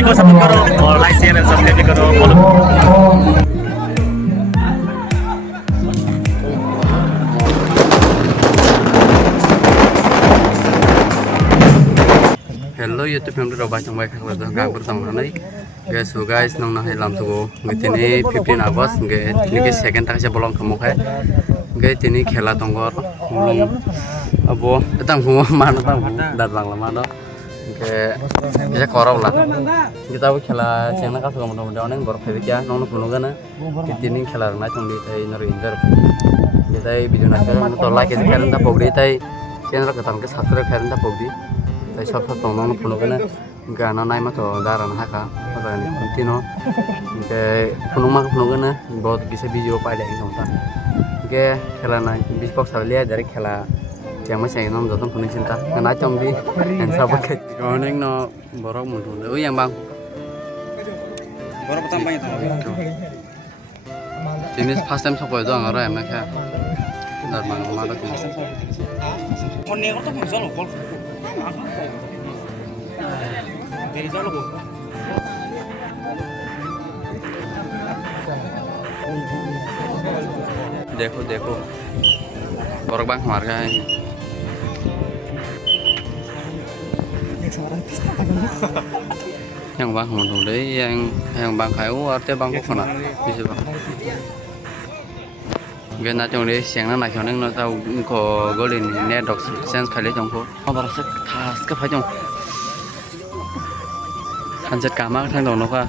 भाई को सपोर्ट करो और लाइक शेयर एंड सब्सक्राइब भी करो follow Hello YouTube family robai tongbai khakla do gangpur tongmanai ge so guys nong na helam to ge tini 15 August ge tini ge second ta se bolong khamu khai ge tini khela tongor abo etang hu mana ta dat bangla mano ge bisa korok lah kita bu khela chengna ka so mo do onek bor phebe kya nong no puno gana ge tini khela na tongdi tai nor injar ge tai video na kara to like ge karen ta pogri tai channel ka tam ke subscribe karen ta pogri सब सब तंग नंग फुनो गने गाना नाय मा तो दारान हाका पदानि तिनो के फुनो मा फुनो गने बहुत बिसे भिडियो पाइले नोंता के खेला नाय बिस बक्स लिया डायरेक्ट खेला जेमा से नम जतन फुनि चिंता ना चंगबि एन सब के गनें न बरक मुथु ओ yang bang बरक तम बाय तो जिनिस फर्स्ट टाइम सपय दो आरो एमना खा दार मा मा दा कोने को तो फंक्शन हो देखो देखो बरक bang मार गए yang bang mau dulu deh yang bang kayu artinya bang kok kena bisa bang cái nào trong đấy sáng nó cho nên nó tao có golden net đọc sense phải lấy trong phố họ bảo là cái phải trong anh chất cả mát thằng đầu nó qua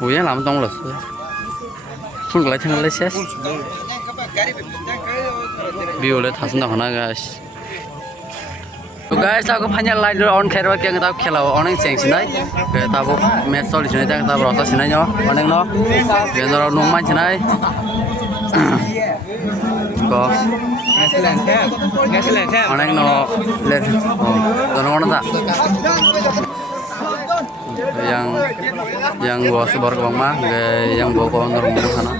ủi làm trong là không lại thằng lấy xét view lấy thằng nào nó guys guys tao có phải nhận like on camera kia người ta khéo on anh chèn xin đấy cái tao bộ match solid xin đấy tao bảo tao xin đấy nhá on anh nó cái nó nung man xin đấy có on anh nó lên nó nó yang gua sebar ke bang mah yang gua kau normal sana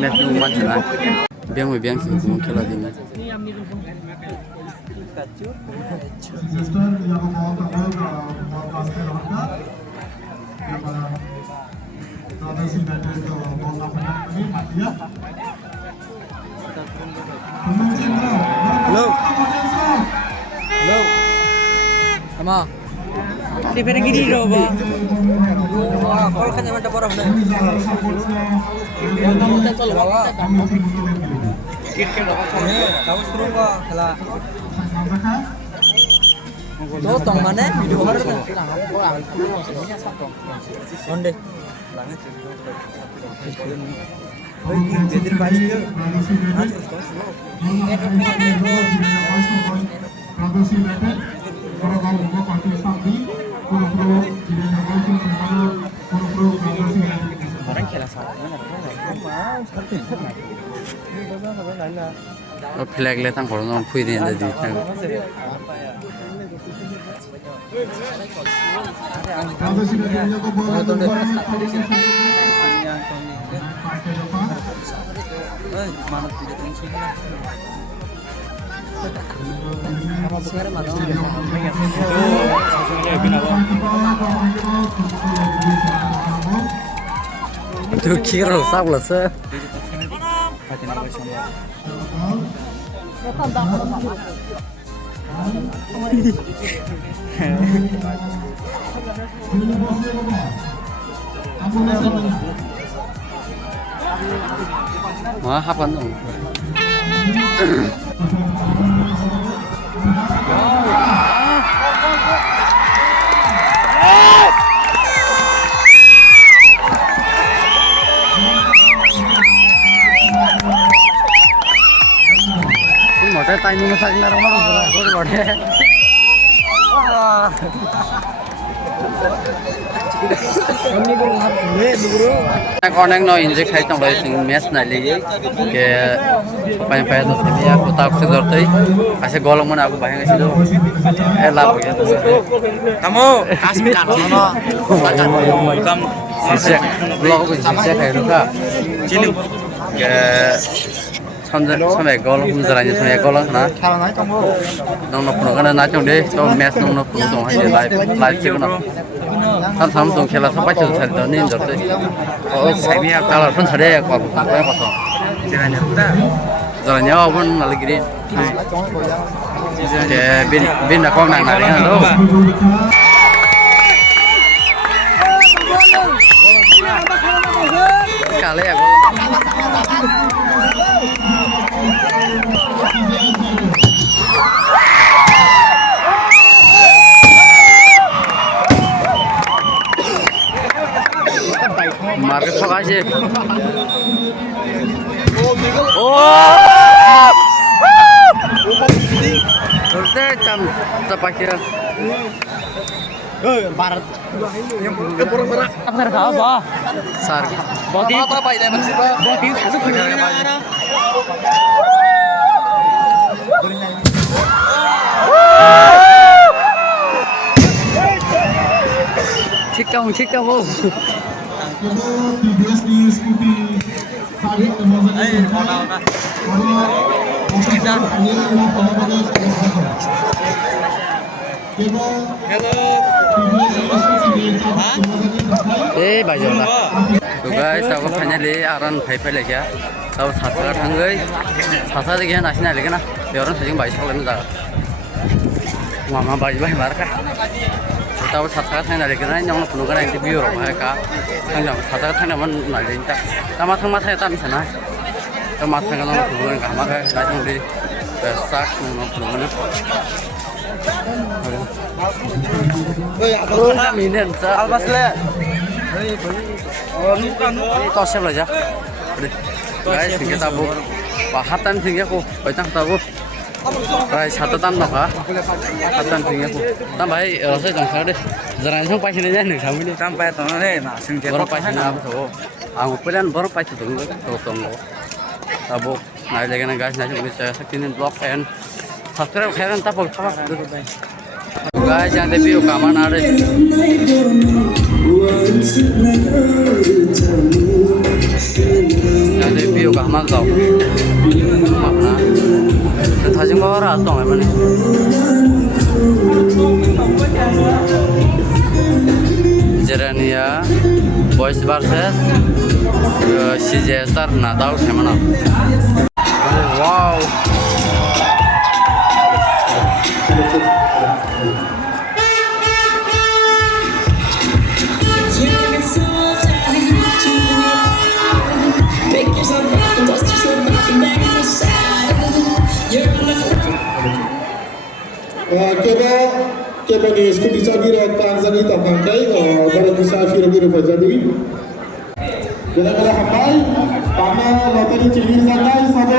net numan sana biang sih mungkin lagi nih Halo. Halo. Sama. Di mana gini loh, Bang? Wah, kalau kan ada orang dah. Kamu tak tahu apa? Kira-kira kamu suruh kok kalah. Lo tong mana? Video baru kan? Onde. Jadi balik ke. flag le tang khol non phui din da di tang tu kira sao là sơ Wah, hafan dong. Motor tay nung sa akin na rin marunong. অনেক ন enjoy খাই তংবাই Singh match নাইলি ke পাই পাই তো সেমিয়া কোতা অক্সে জরতই আছে গলম মনে আগু বাহে গেছিল এ লাভ হইয়া Kamu kasih kanon no. Kamu সিসে ব্লগ কই সিসে খাই রকা sini. ke 선제 처음에 gol hum자라니 처음에 gol na Kalau naik kamu. nong no puno kana na chong de to match nong no puno dong ha live che kana tham tham dong khela sa pa chu sa do nin jor te o sai mi ha kala phun thade kwa pa pa so Jangan nyata. zara nya bun na lagi ke bin na kong nang na ring do kale ya gol market thok aje Terus tam tapakira Barat. Apa apa? sar Body apa pak? Ini masih pak. Body masuk ke dalam. ठीक हो ए बाजो ना तो guys अब finally Aran फाइफाइ लेखिया अब साथागा थांगै साथा जे गया नासिना लेगना बेवरन थाजिं बाइ सालायनो जा मामा बाइ बाइ मारका तब साथागा थांना लेगना नंग फुनुगा इंटि बियो रो का थांना साथागा थांना मन नालिंता तमा थांमा थाय ताम साना तो मा थांगा नंग फुनुगा गामा का नासिं दि बेसाक नंग फुनुगा minum albas le to xem lại chứ guys thì kita bu bahatan singnya ku bacang tahu rai satu tam nak ha bahatan singnya ku tam baik saya jangan salah deh jangan sampai sini aja nih kamu ini Sampai tahun ini nak sengketa. baru pas ini apa tuh aku pilihan baru pas itu tunggu tabu naik lagi nih guys naik bisa sakitinin blog and subscribe kalian tak boleh apa guys yang TV kaman ada yang TV kaman kau mana terjadi apa atau apa nih Jerania Boys versus CJSR nah tahu saya mana wow Coba ni skuti sabi ro Tanzania ta bangkai baru bisa akhir biru jadi. Jadi kalau hamai pada loteri cilir sangai sabo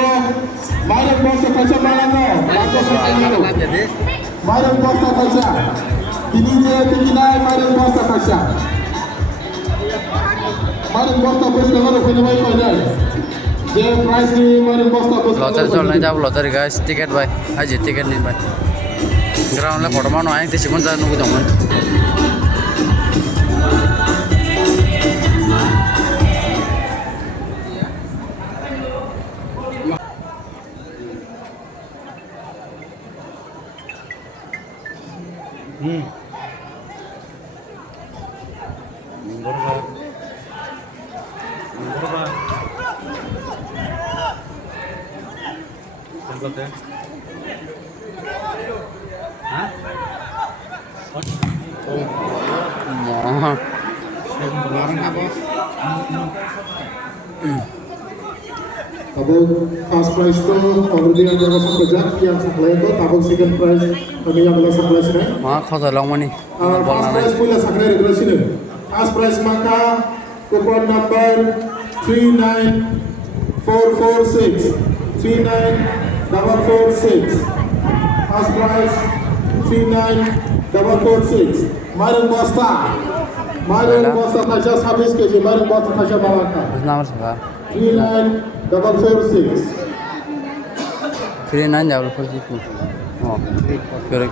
main bos kaca malanga lagu sangai. Main bos kaca. Ini je tinggal main bos kaca. Main bos bos kalau final final. Je prize ni main bos bos. Loteri soalnya jauh loteri guys tiket bay aja tiket nih bay. Ground lah foto mana yang disebut jangan nunggu dong. Tabung first prize tu already ada masuk kerja yang supply tu tabung second prize kami yang belas supply sini. Kau jalan mana? First prize pula supply regular sini. First prize maka coupon number 39446 39446. First prize 39446. Marin Marin Bosta Tasha 26 kg, Marin Bosta Tasha Malaka. Terus nomor siapa? 39446. 39 jauh lebih sih. Oh, kiri.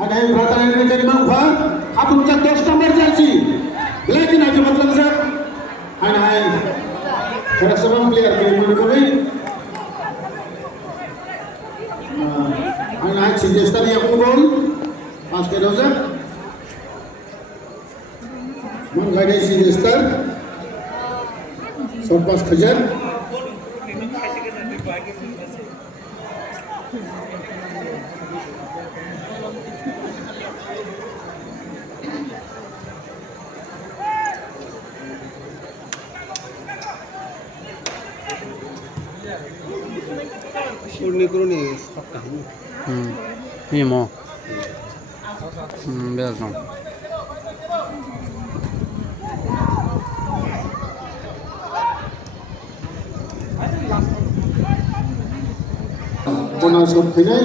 Ada yang berada yang menjadi mangfa, aku ucap 10 nomor jersey. Lekin aja मतलब sir. Hai. Karena semua player game ini kami. Hai suggest tadi aku gol. Pas ke dosa. Menggadai suggest. Sopas kejar. Ini mau. Biar dong. Bonus final.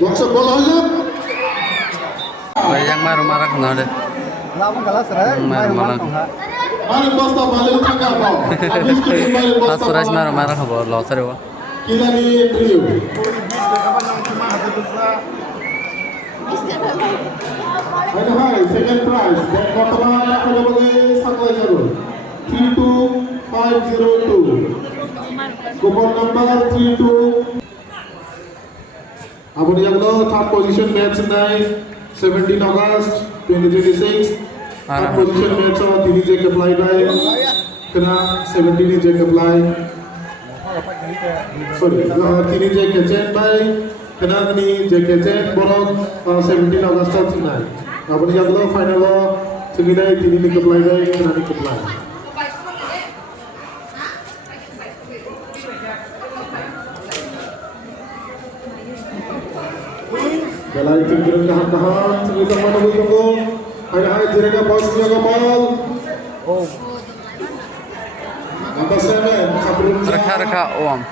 Waktu bola aja. Yang marah kena deh. Marah. Marin Bosta balik tangga bawah. Habis kita Marin Pas Bosta. suras marah khabar loss rewa. Kita di trio. Hai, second prize. Dan bakalan ada bagi satu lagi dulu. 32502. Kupon number 32. Abang yang lo third position match tonight 17 August 2026. Third position match of Dini J Apply by kena 17 J Apply. Sorry, Dini J Kitchen by kena Dini J Kitchen borok 17 August tonight. Abang yang lo final lo semidai Dini J Apply by kena J Apply. Jalan tinggiran tahan-tahan, sebentar mana tunggu. Hai jirega bos jaga bal. Oh. Number 7, Sabrun. Reka om.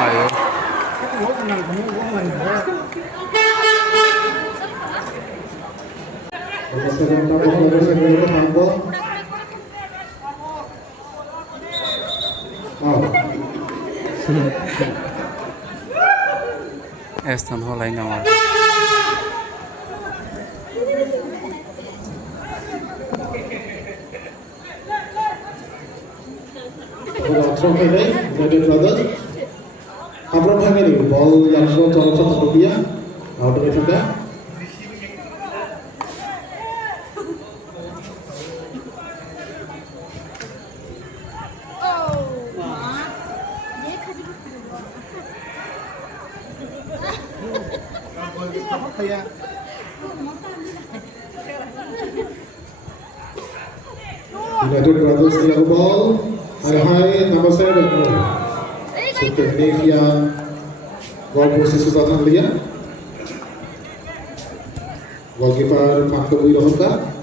Ayo. Number 7 tampil. Estan holai nama. Throw ini jadi brother. Abram ini ball yang throw satu dia. Out dari sudah. United Brothers yellow ball. Hai number 7. So technique yang gol posisi Sultan Lia. Goalkeeper Pak Teguh Rohka.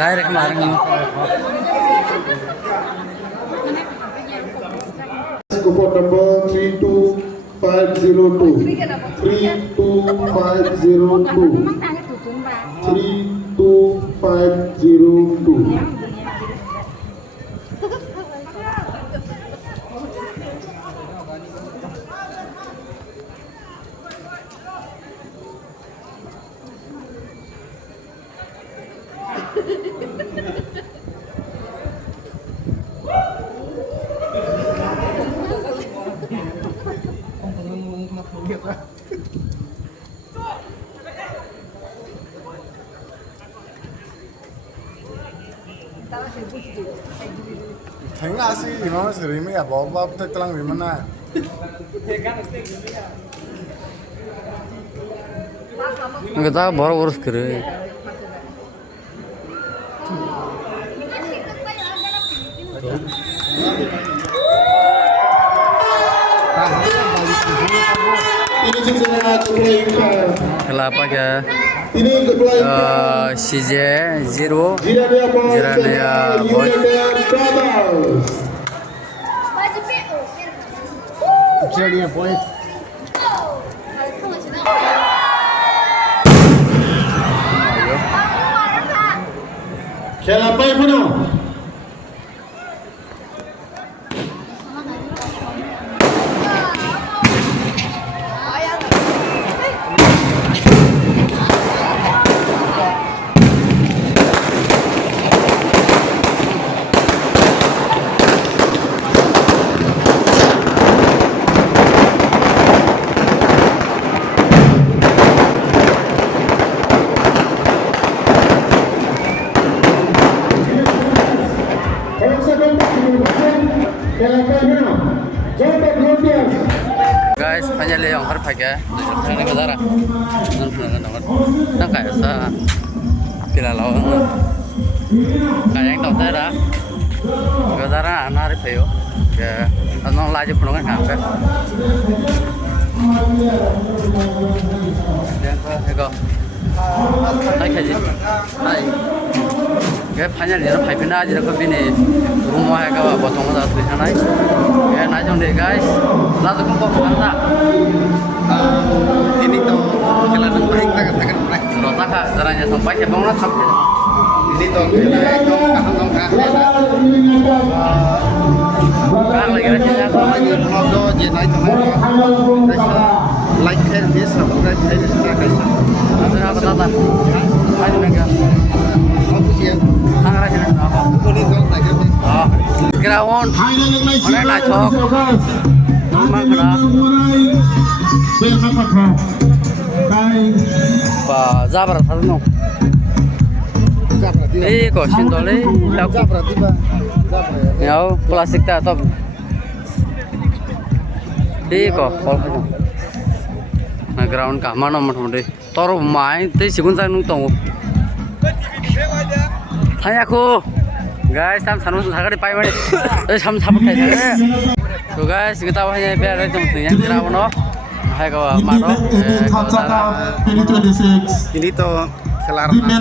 Direct marang. Kupon number 32502. 32502. 32502. Tengah sih, mama sering ya bawa telang di mana? Kita baru urus kere. Ini sebenarnya kepulauan. Kelapa ke? Ini kepulauan. CJ 0. Jirania Boys. Jirania Boys. Jirania Boys. Kelapa puno. Guys, finally yang harus pakai. Jangan ke darah. Nang kayak sa pila lawan. Kayak yang tahu saya dah. Ke darah anak hari payo. Ke anong laju penongan kafe. Dan ke naik aja. Naik. Ke finally yang pakai pina aja ke bini. Rumah ke potong ada tu sana. Ke naik deh guys. Lalu kau kemana? Ini tuh kelan baik tak katakan baik. Rota kah? Caranya sampai ke bawah sampai. Ini tuh kahang kah. Kang lagi aja aku. Lagi mau je naik like and this subscribe and guys. Ada apa tata? Ayo mereka. Aku sih. Kang lagi apa? Ini tuh naik ni. Oh, kirawan. Mana nak cok? Rumah kena. Pak Zabar satu no. Kau sindole. Yau plastik tak top. Kau kalau nah ground kamar nomor deh. Taruh main, tapi sih kunci nunggu. Tanya aku, guys, sama sekali pai mana? Sama kayak. So guys, kita hanya biar itu yang ground no. Hai kau maro. Ini tuh kelar. Hanya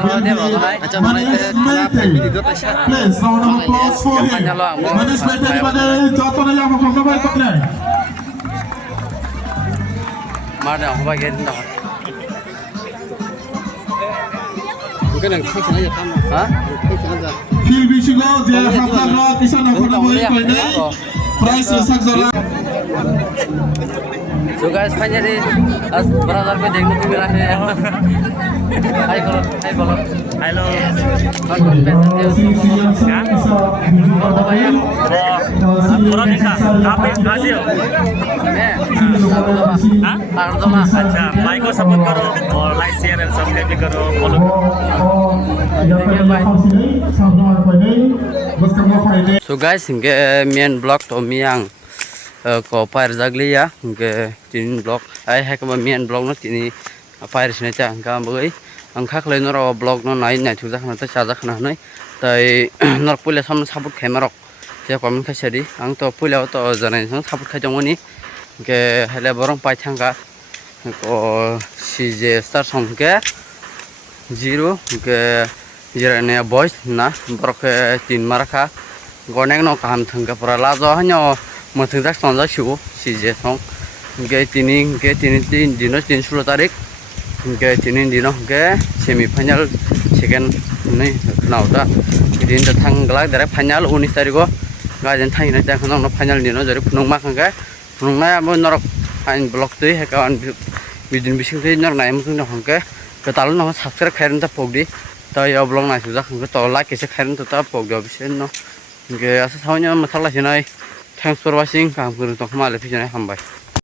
lo dia lo hai. Hanya lo ang Mana aku bagian dah. Bukan yang kacang aja kamu. Hah? Feel bisigo dia hamzah lot isan aku nak boleh kau ini. Price sak zora. So guys, finally as brother को देखने को मिला है. Hi बोलो. Hello. Kau पैसे दे. बोल दो भैया. Kurang ni kah? Apa kasih? मैं. हाँ? तार दो ना. अच्छा, भाई को सपोर्ट करो और लाइक शेयर एंड सब्सक्राइब भी करो follow So guys, hingga main blog to miang ko pair jagli ya hingga tin blog ai hai ka main blog no tini pair sine cha ka bagai angkha khlai no ro blog no nai nai thuja khana ta cha khana nai tai nor pule sam sabut khemarok je comment khaisari ang to pule to janai sang sabut khaijongoni ke hele borong pai thanga ko CJ star song ke 0 ke Jirania Boys na borok tin maraka goneng no kam thangka pura lajo hanyo mothing jak sonja shu CJ song ke tini tin dino 16 tarik ke tini dino ke semi final second nei nauta din ta thangla dare final 19 tariko gajen thaina ta khono final dino jari phunung ma khanga phunung na mo norok ain block tei ha kan bidin bising tei nor nai mung no hangke ke talu no subscribe khairin ta pogdi ta ya blog na su jak khangke to like ke khairin ta pogdi obisen no ke asa thawnya mathalla sinai thanks for watching kam kuru to khama le pijane hambai